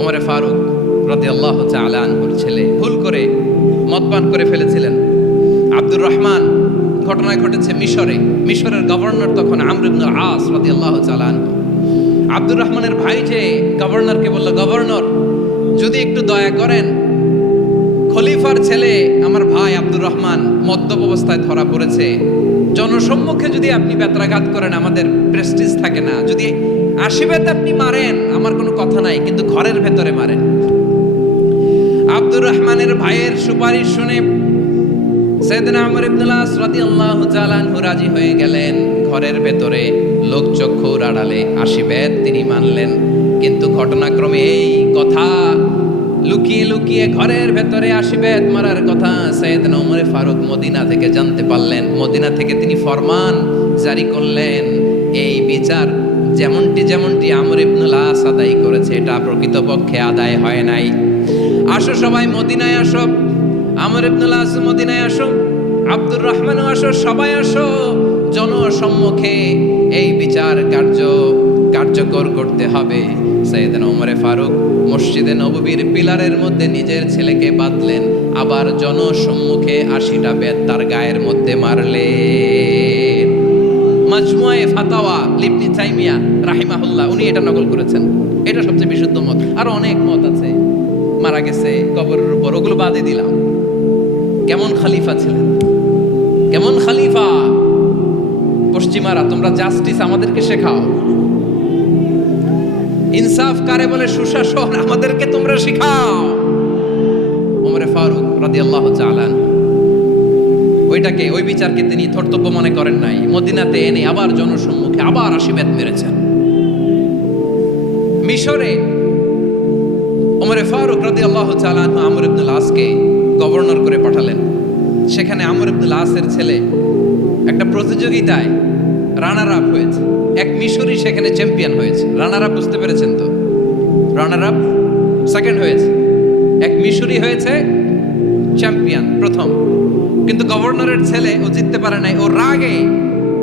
ওমরে ফারুক রাদিয়াল্লাহু তাআলা আনহুর ছেলে ভুল করে মদ পান করে ফেলেছিলেন। আব্দুর রহমান, ঘটনা ঘটেছে মিশরের গভর্নর তখন আমর ইবনুল আস রাদিয়াল্লাহু তাআলা আনহু। আব্দুর রহমানের ভাই যে গভর্নরকে বলল, গভর্নর যদি একটু দয়া করেন, খলিফার ছেলে আমার ভাই আব্দুর রহমান মদ্যপ অবস্থায় ধরা পড়েছে, জনসম্মুখে যদি আপনি বেত্রাঘাত করেন আমাদের প্রেস্টিজ থাকে না, যদি আশীর্বাদ আপনি মারেন আমার কোনো কথা নাই, কিন্তু ঘরের ভেতরে মারেন। আব্দুর রহমানের ভাইয়ের সুপারিশ শুনে সাইয়েদনা আমর ইবনুল আস রাদিয়াল্লাহু তাআলা আনহু রাজি হয়ে গেলেন। ঘরের ভেতরে লোকচক্ষুর আড়ালে আশীর্বাদ তিনি মানলেন, কিন্তু ঘটনাক্রমে এই কথা লুকিয়ে লুকিয়ে ঘরের ভেতরে আশীর্বাদ মারার কথা সাইয়েদনা ওমর ফারুক মদিনা থেকে জানতে পারলেন। মদিনা থেকে তিনি ফরমান জারি করলেন, এই বিচার যেমনটি আমর ইবনুল আস আদায় করেছে এটা প্রকৃতপক্ষে আদায় হয় নাই। আসো সবাই মদিনায় আসো, আমর ইবনুল আস মদিনায় আসো, আব্দুর রহমানও আসো, সবাই আসো, জনসম্মুখে এই বিচার কার্যকর করতে হবে। সাইয়েদনা ওমর ফারুক মসজিদে নববীর পিলারের মধ্যে নিজের ছেলেকে বাঁধলেন, আবার জনসম্মুখে 80টা বেত তার গায়ের মধ্যে মারলেন। মাজমুয়ে ফাতাওয়া ইবনে তাইমিয়া রাহিমাহুল্লাহ উনি এটা নকল করেছেন। এটা সবচেয়ে বিশুদ্ধ মত, আরো অনেক মত আছে। মারা গেছে কবরের উপর, ওগুলো বাদে দিলাম। কেমন খলিফা ছিলেন, কেমন খলিফা! পশ্চিমারা তোমরা জাস্টিস আমাদেরকে শেখাও, ইনসাফ কারে বলে সুশাসন আমাদেরকে তোমরা শেখাও। ওমর ফারুক রাদিয়াল্লাহু তাআলা ওই বিচারকে তিনি ধর্তব্য মনে করেন নাই। মদিনাতে এনে আবার জনসম্মুখে আবার আশীর্বাদ মেরেছেন। মিশরে ওমর ফারুক রাদিয়াল্লাহু তাআলা আমর ইবনুল আসকে গভর্নর করে পাঠালেন। সেখানে আমর ইবনুল আসের ছেলে একটা প্রতিযোগিতায় রানার আপ হয়েছে। এক মিশরি সেখানে চ্যাম্পিয়ন হয়েছে। রানার আপ বুঝতে পেরেছেন তো? রানার আপ সেকেন্ড হয়েছে, এক মিশরি হয়েছে চ্যাম্পিয়ন প্রথম। কিন্তু গভর্নরের ছেলে ও জিততে পারে নাই। ও রাগে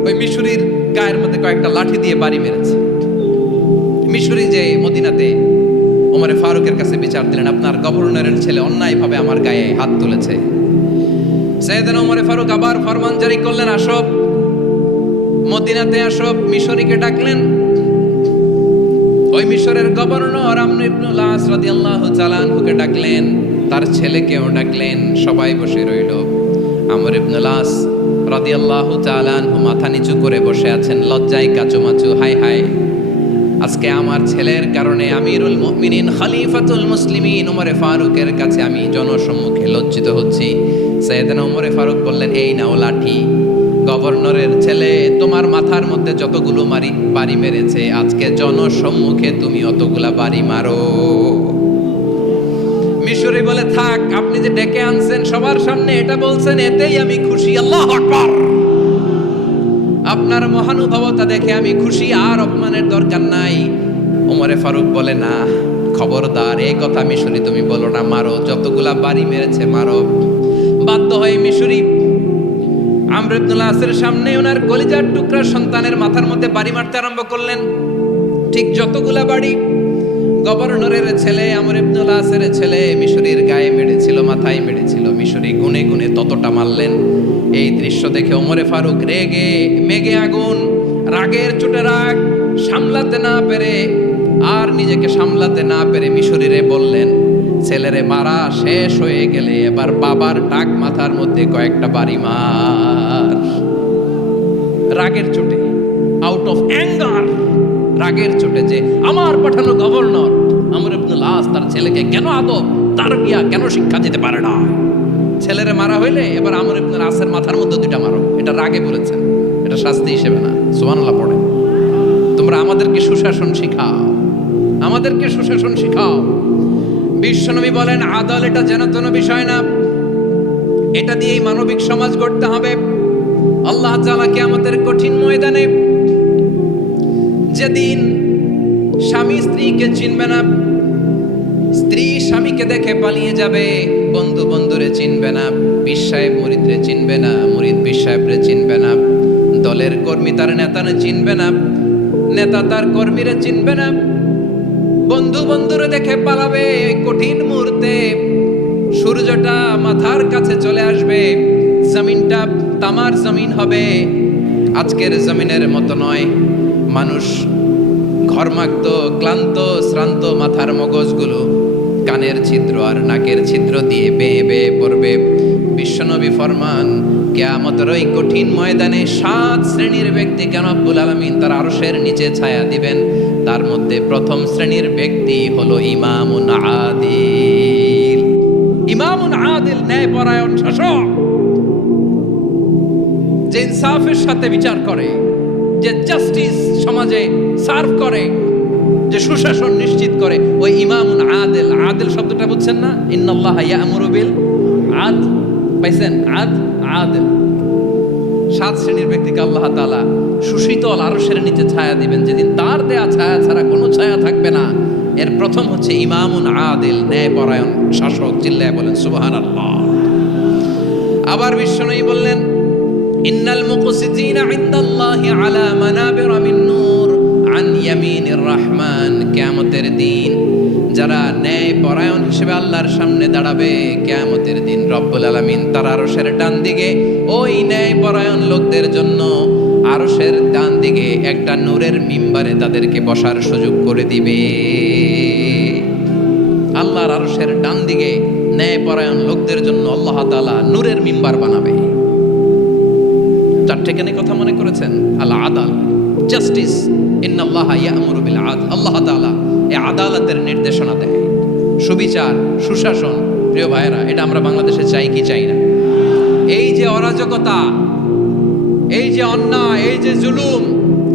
ওই মিশরির গায়ের মধ্যে কয়েকটা লাঠি দিয়ে বাড়ি মেরেছে। মিশরি যে মদিনাতে ওমরে ফারুকের কাছে বিচার দিলেন, আপনার গভর্নরের ছেলে অন্যায়ভাবে আমার গায়ে হাত তুলেছে। সাইয়েদনা ওমরে ফারুক আবার ফরমান জারি করলেন, আসো মদিনাতে আসো। মিশরীকে ডাকলেন। ওই মিশরের গভর্নর আমর ইবনুল আস রাদিয়াল্লাহু তাআলা আনহুকে ডাকলেন, তার ছেলেকেও ডাকলেন। সবাই বসে রইল। আমর ইবনুল আস রাদিয়াল্লাহু তাআলা আনহু মাথা নিচু করে বসে আছেন, লজ্জায় কাচুমাচু। হায় হায়, আজকে আমার ছেলের কারণে আমিরুল মুমিনিন খলিফাতুল মুসলিমিন ওমরে ফারুকের কাছে আমি জনসম্মুখে লজ্জিত হচ্ছি। সাইয়েদনা ওমরে ফারুক বললেন, এই নাও লাঠি, গভর্নরের ছেলে তোমার মাথার মধ্যে যতগুলো বাড়ি মেরেছে আজকে জনসম্মুখে তুমি অতগুলা বাড়ি মারো। মিশরি বলে, থাক, আপনি যে ডেকে আনছেন সবার সামনে এটা বলছেন, এতেই আমি খুশি। আল্লাহু আকবার! আপনার মহানুভবতা দেখে আমি খুশি, আর অপমানের দরকার নাই। ওমরে ফারুক বলে, না, খবরদার, এই কথা মিশরি তুমি বলো না, মারো, যতগুলা বাড়ি মেরেছে মারো। বাধ্য হয়ে মিশরি আমর ইবনুল আসের সামনে ওনার কলিজার টুকরা সন্তানের মাথার মধ্যে বাড়ি মারতে আরম্ভ করলেন। ঠিক যতগুলা বাড়ি গভর্নরের ছেলে আমর ইবনুল আসের ছেলে মিশরির গায়ে মেরেছিল, মাথায় মেরেছিল, মিশরি গুনে গুনে ততটা মারলেন। এই দৃশ্য দেখে ওমরে ফারুক রেগে মেগে আগুন, রাগের চোটে রাগ সামলাতে না পেরে আর নিজেকে সামলাতে না পেরে মিশরিরে বললেন, ছেলেরে মারা শেষ হয়ে গেলে এবার বাবার টাক মাথার মধ্যে কয়েকটা বাড়ি মার। রাগের চোটে, আউট অফ অ্যাঙ্গার, রাগের চোটে যে আমার পাঠানো গভর্নর আমর ইবনুল আস তার ছেলেকে কেন আদব তারবিয়া কেন শিক্ষা দিতে পারে না। ছেলেরে মারা হইলে এবার আমর ইবনুল আসের মাথার মধ্যে দুইটা মারো। এটা রাগে বলেছেন, এটা শাস্তি হিসেবে না। সুবহানাল্লাহ পড়ে। তোমরা আমাদেরকে সুশাসন শিখাও, আমাদেরকে সুশাসন শিখাও। বিশ্বনবী বলেন, আদাল এটা যেন তেন বিষয় না, এটা দিয়েই মানবিক সমাজ গড়তে হবে। আল্লাহ তাআলা কিয়ামতের কঠিন ময়দানে যেদিন স্বামী স্ত্রীকে চিনবে না, স্ত্রী স্বামীকে দেখে পালিয়ে যাবে, বন্ধু বন্ধুরে চিনবে না, পীর সাহেব মুরিদরে চিনবে না, মুরিদ পীর সাহেবরে চিনবে না, দলের কর্মী তার নেতারে চিনবে না, নেতা তার কর্মীরে চিনবে না, বন্ধু বন্ধুরে দেখে পালাবে। কঠিন মুহূর্তে সূর্যটা মাথার কাছে চলে আসবে, জমিনটা তামার জমিন হবে। আজকের জমিনের মতো নয়। মানুষ ঘর্মাক্ত, ক্লান্ত, শ্রান্ত মাথার মগজগুলো কানের ছিদ্র আর নাকের ছিদ্র দিয়ে বেয়ে বেয়ে পড়বে। বিশ্বনবী ফরমান, কিয়ামতের ওই কঠিন ময়দানে 7 শ্রেণীর ব্যক্তিকে রব্বুল আলামিন তার আরশের নিচে ছায়া দিবেন। তার মধ্যে প্রথম শ্রেণীর ব্যক্তি হলো ইমামুন আদিল। ইমামুন আদিল, ন্যায়পরায়ণ শাসক, যে ইনসাফের সাথে বিচার করে, যে জাস্টিস সমাজে সার্ভ করে, যে সুশাসন নিশ্চিত করে, ওই ইমামুন আদিল। আদিল শব্দটা বুঝছেন না? ইন্নাল্লাহা ইয়া'মুরু বিল আদল। পাইছেন? আদিল। 7 শ্রেণীর ব্যক্তিকে আল্লাহ তাআলা সুশীতল আরশের নিচে ছায়া দিবেন, যেদিন তার দেয়া ছায়া ছাড়া কোনো ছায়া থাকবে না। এর প্রথম হচ্ছে ইমামুন আদিল, ন্যায়পরায়ণ শাসক। চিল্লায় বলেন সুবহানাল্লাহ। আবার বিশ্বনবী বললেন, ইন্নাল মুকসিতিনা ইনদাল্লাহি আলা মানাবিরা মিন নূর আন ইয়ামিনির রহমান। কিয়ামতের দিন যারা ন্যায়পরায়ণ হিসেবে আল্লাহর সামনে দাঁড়াবে, কিয়ামতের দিন রব্বুল আলামিন তার আরশের ডান দিকে ওই ন্যায়পরায়ণ লোকদের জন্য আরশের ডান দিকে একটা নূরের মিম্বারে তাদেরকে বসার সুযোগ করে দিবে। আল্লাহর আরশের ডান দিকে ন্যায়পরায়ণ লোকদের জন্য আল্লাহ তাআলা নূরের মিম্বার বানাবে। চারটেখানে কথা মনে করেছেন? আল আদাল, জাস্টিস। ইন্নাল্লাহা ইয়া'মুরু বিল আদল। আল্লাহ তাআলা এই আদালতের নির্দেশনা দেয়, সুবিচার, সুশাসন। প্রিয় ভাইয়েরা, এটা আমরা বাংলাদেশে চাই কি চাই না? এই যে অরাজকতা, এই যে অন্যায়, এই যে জুলুম,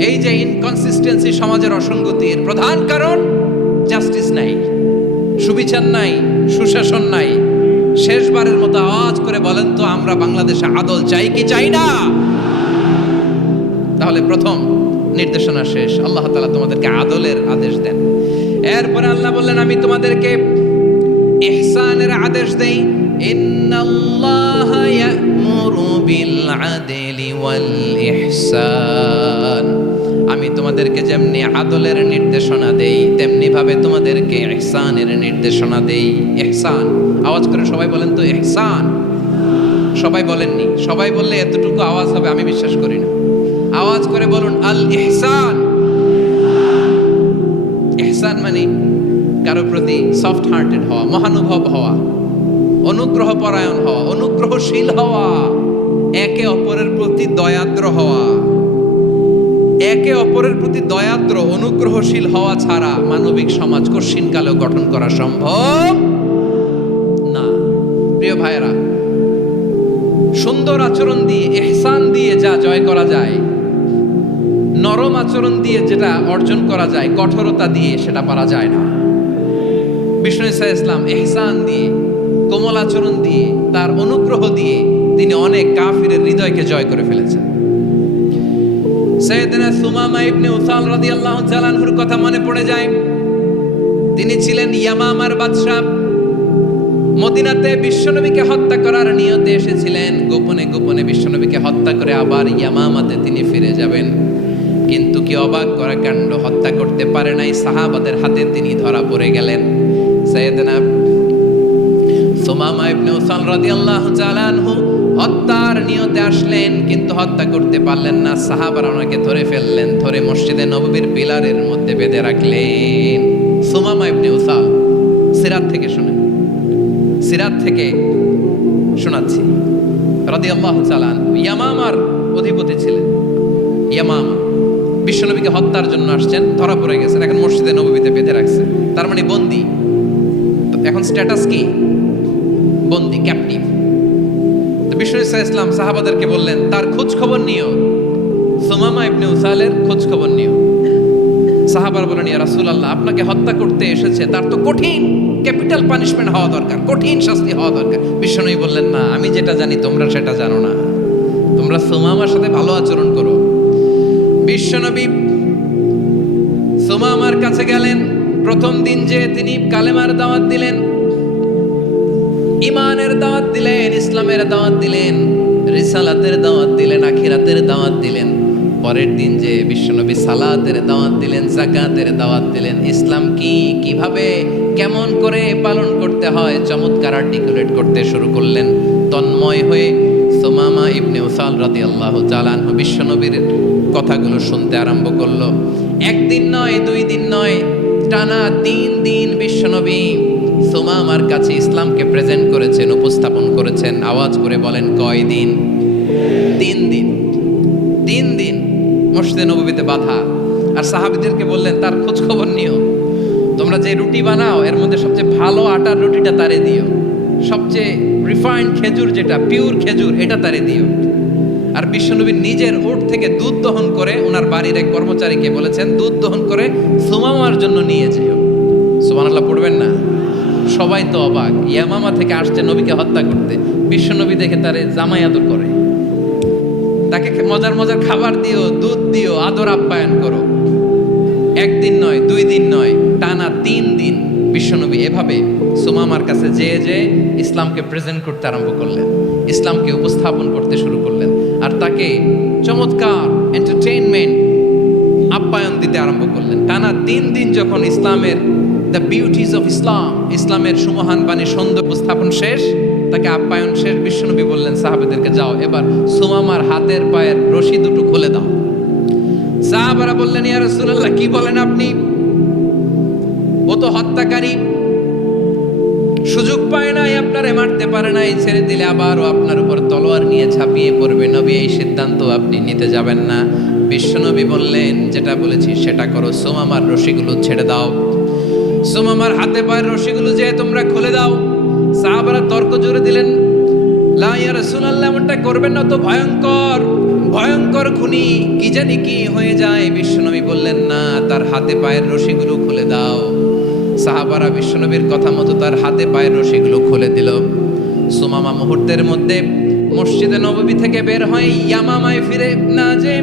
এই যে ইনকনসিস্টেন্সি সমাজের অসঙ্গতির প্রধান কারণ জাস্টিস নাই, সুবিচার নাই, সুশাসন নাই। শেষবারের মতো আওয়াজ করে বলেন তো, আমরা বাংলাদেশে আদল চাই কি চাই না? তাহলে প্রথম নির্দেশনা শেষ। আল্লাহ তাআলা তোমাদেরকে আদলের আদেশ দেন। এরপরে আল্লাহ বললেন, আমি তোমাদেরকে ইহসানের আদেশ দেই। ইন্নাল্লাহা ইয়া'মুরু বিল আদলি ওয়াল ইহসান। আমি তোমাদেরকে যেমনি আদলের নির্দেশনা দেই, তেমনি ভাবে তোমাদেরকে ইহসানের নির্দেশনা দেই। ইহসান, আওয়াজ করে সবাই বলেন তো ইহসান। সবাই বলেননি? সবাই বললে এতটুকু আওয়াজ হবে আমি বিশ্বাস করি না। আওয়াজ করে বলুন আল ইহসান। ইহসান মানে কারো প্রতি সফট হার্টেড হওয়া, মহানুভব হওয়া, অনুগ্রহ পরায়ণ হওয়া, অনুগ্রহশীল হওয়া, একে অপরের প্রতি দয়াদ্র হওয়া। একে অপরের প্রতি দয়াদ্র, অনুগ্রহশীল হওয়া ছাড়া মানবিক সমাজ কশিনকালেও গঠন করা সম্ভব না। প্রিয় ভাইয়েরা, সুন্দর আচরণ দিয়ে, ইহসান দিয়ে যা জয় করা যায়, নরম আচরণ দিয়ে যেটা অর্জন করা যায়, কঠোরতা দিয়ে সেটা পারা যায় না। বিষ্ণু ঈসা ইসলাম ইহসান দিয়ে, কোমল আচরণ দিয়ে, তার অনুগ্রহ দিয়ে তিনি অনেক কাফিরের হৃদয়কে জয় করে ফেলেছেন। সাইয়েদনা সুমামা ইবনে উসাল রাদিয়াল্লাহু তাআলা আনহুর কথা মনে পড়ে যায়। তিনি ছিলেন ইয়ামামার বাদশা। মদিনাতে বিশ্বনবীকে হত্যা করার নিয়তে এসেছিলেন। গোপনে গোপনে বিশ্বনবীকে হত্যা করে আবার ইয়ামামাতে তিনি ফিরে যাবেন। কিন্তু কি অবাক করা কাণ্ড, হত্যা করতে পারে নাই, সাহাবাদের হাতে তিনি ধরা পড়ে গেলেন। সাইয়েদনা সুমামা ইবনে উসাল রাদিয়াল্লাহু তাআলা আনহু হত্যার নিয়তে আসলেন, কিন্তু হত্যা করতে পারলেন না। সাহাবারা ওনাকে ধরে ফেললেন, ধরে মসজিদে নববীর পিলারের মধ্যে বেঁধে রাখলেন। সুমামা ইবনে উসাল, সিরাত থেকে শুনেন, সিরাত থেকে শোনাচ্ছি। রাদিয়াল্লাহু তাআলা ইয়ামামার অধিপতি ছিলেন। ইয়ামামা বিশ্বনবীকে হত্যার জন্য আসছেন, ধরা পড়ে গেছেন, এখন মসজিদে নববীতে বেঁধে রাখছে। তার মানে বন্দী। এখন স্ট্যাটাস কি? বন্দী, ক্যাপটিভ। তো বিষ্ণু ঈসা ইসলাম সাহাবাদেরকে বললেন, তার খোঁজ খবর নিও, সুমামা ইবনে উসালের খোঁজ খবর নিও। সাহাবার বলেন, ইয়া রাসূলুল্লাহ, আপনাকে হত্যা করতে এসেছে, তার তো কঠিন ক্যাপিটাল পানিশমেন্ট হওয়া দরকার, কঠিন শাস্তি হওয়া দরকার। বিশ্বনবী বললেন, না, আমি যেটা জানি তোমরা সেটা জানো না, তোমরা সুমামার সাথে ভালো আচরণ করো। বিশ্বনবী সুমামার কাছে গেলেন। প্রথম দিন যে তিনি কালেমার দাওয়াত দিলেন, ইমানের দাওয়াত দিলেন, ইসলামের দাওয়াত দিলেন, রিসালাতের দাওয়াত দিলেন, আখিরাতের দাওয়াত দিলেন। পরের দিন যে বিশ্বনবী সালাতের দাওয়াত দিলেন, যাকাতের দাওয়াত দিলেন, ইসলাম কি, কিভাবে, কেমন করে পালন করতে হয় চমৎকার আর্টিকুলেট করতে শুরু করলেন। তন্ময় হয়ে সুমামা ইবনে উসাল রাদিয়াল্লাহু তাআলা আনহু বিশ্বনবীর কথাগুলো শুনতে আরম্ভ করলো। একদিন নয়, 2 দিন নয়, টানা 3 দিন বিশ্বনবী সুমামার কাছে ইসলামকে প্রেজেন্ট করেছেন, উপস্থাপন করেছেন। আওয়াজ করে বলেন, কয় দিন? 3 দিন। 3 দিন মসজিদে নববীতে বাধা। আর সাহাবীদেরকে বললেন, তার খোঁজ খবর নিও, তোমরা যে রুটি বানাও এর মধ্যে সবচেয়ে ভালো আটার রুটিটা তারে দিও, সবচেয়ে রিফাইন্ড খেজুর, যেটা পিওর খেজুর, এটা তারে দিও। আর বিশ্বনবী নিজের উট থেকে দুধ দহন করে ওনার বাড়ির এক কর্মচারীকে বলেছেন, দুধ দহন করে সুমামার জন্য নিয়ে যেও। সুবহানাল্লাহ পড়বেন না? সবাই তো অবাক, ইয়ামামা থেকে আসছে নবীকে হত্যা করতে, বিশ্বনবী দেখে তারে জামাই আদর করে, তাকে মজার মজার খাবার দিও, দুধ দিও, আদর আপ্যায়ন করো। 1 দিন নয়, 2 দিন নয়, টানা 3 দিন বিশ্বনবী এভাবে সুমামার কাছে যেয়ে ইসলামকে প্রেজেন্ট করতে আরম্ভ করলেন, ইসলামকে উপস্থাপন করতে শুরু করলেন। আর তাকে চমৎকার এন্টারটেইনমেন্ট, আপ্যায়ন দিতে আরম্ভ করলেন। টানা 3 দিন যখন ইসলামের দ্য বিউটিজ অফ ইসলাম, ইসলামের সুমহান বাণী সৌন্দর্য উপস্থাপন শেষ, তাকে আপ্যায়ন শেষ, বিশ্বনবী বললেন সাহাবাদেরকে, যাও এবার সুমামার হাতের পায়ের রশি দুটো খুলে দাও। সাহাবারা বললেন, ইয়া রাসূলুল্লাহ, কি বলেন আপনি? ও তো হত্যাকারী, সুযোগ পায় নাই, আপনারে মারতে পারে নাই, ছেড়ে দিলে আবারও আপনার উপর তলোয়ার নিয়ে ঝাঁপিয়ে পড়বে। নবী, এই সিদ্ধান্ত আপনি নিতে যাবেন না। বিশ্বনবী বললেন, যেটা বলেছি সেটা করো, সুমামার রশিগুলো ছেড়ে দাও, সুমামার হাতে পায়ের রশিগুলো যে তোমরা খুলে দাও। সাহাবারা তর্ক জুড়ে দিলেন, লা ইয়া রাসূলুল্লাহ, এমনটা করবেন না, তো ভয়ঙ্কর ভয়ঙ্কর খুনি, কি জানি কি হয়ে যায়। বিশ্বনবী বললেন, না, তার হাতে পায়ের রশিগুলো খুলে দাও। সাহাবারা বিশ্বনবীর কথা মতো তার হাতে পায়ের রশিগুলো খুলে দিল। সুমামা মুহূর্তের মধ্যে মসজিদে নববী থেকে বের হয়, ইয়ামামায় ফিরে না যে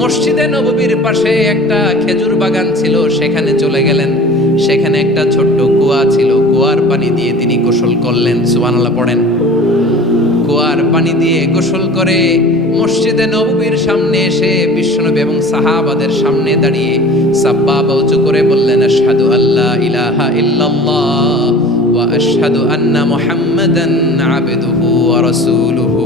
মসজিদে নববীর পাশে একটা খেজুর বাগান ছিল, সেখানে চলে গেলেন। সেখানে একটা ছোট্ট কুয়া ছিল, কুয়ার পানি দিয়ে তিনি গোসল করলেন। সুবহানাল্লাহ পড়েন। কুয়ার পানি দিয়ে গোসল করে মসজিদে নববীর সামনে এসে বিশ্বনবী এবং সাহাবাদের সামনে দাঁড়িয়ে সাব্বাবা উঁচু করে বললেন, আশহাদু আল্লা ইলাহা ইল্লাল্লাহ ওয়া আশহাদু আন্না মুহাম্মাদান আবদুহু ওয়া রাসূলুহু।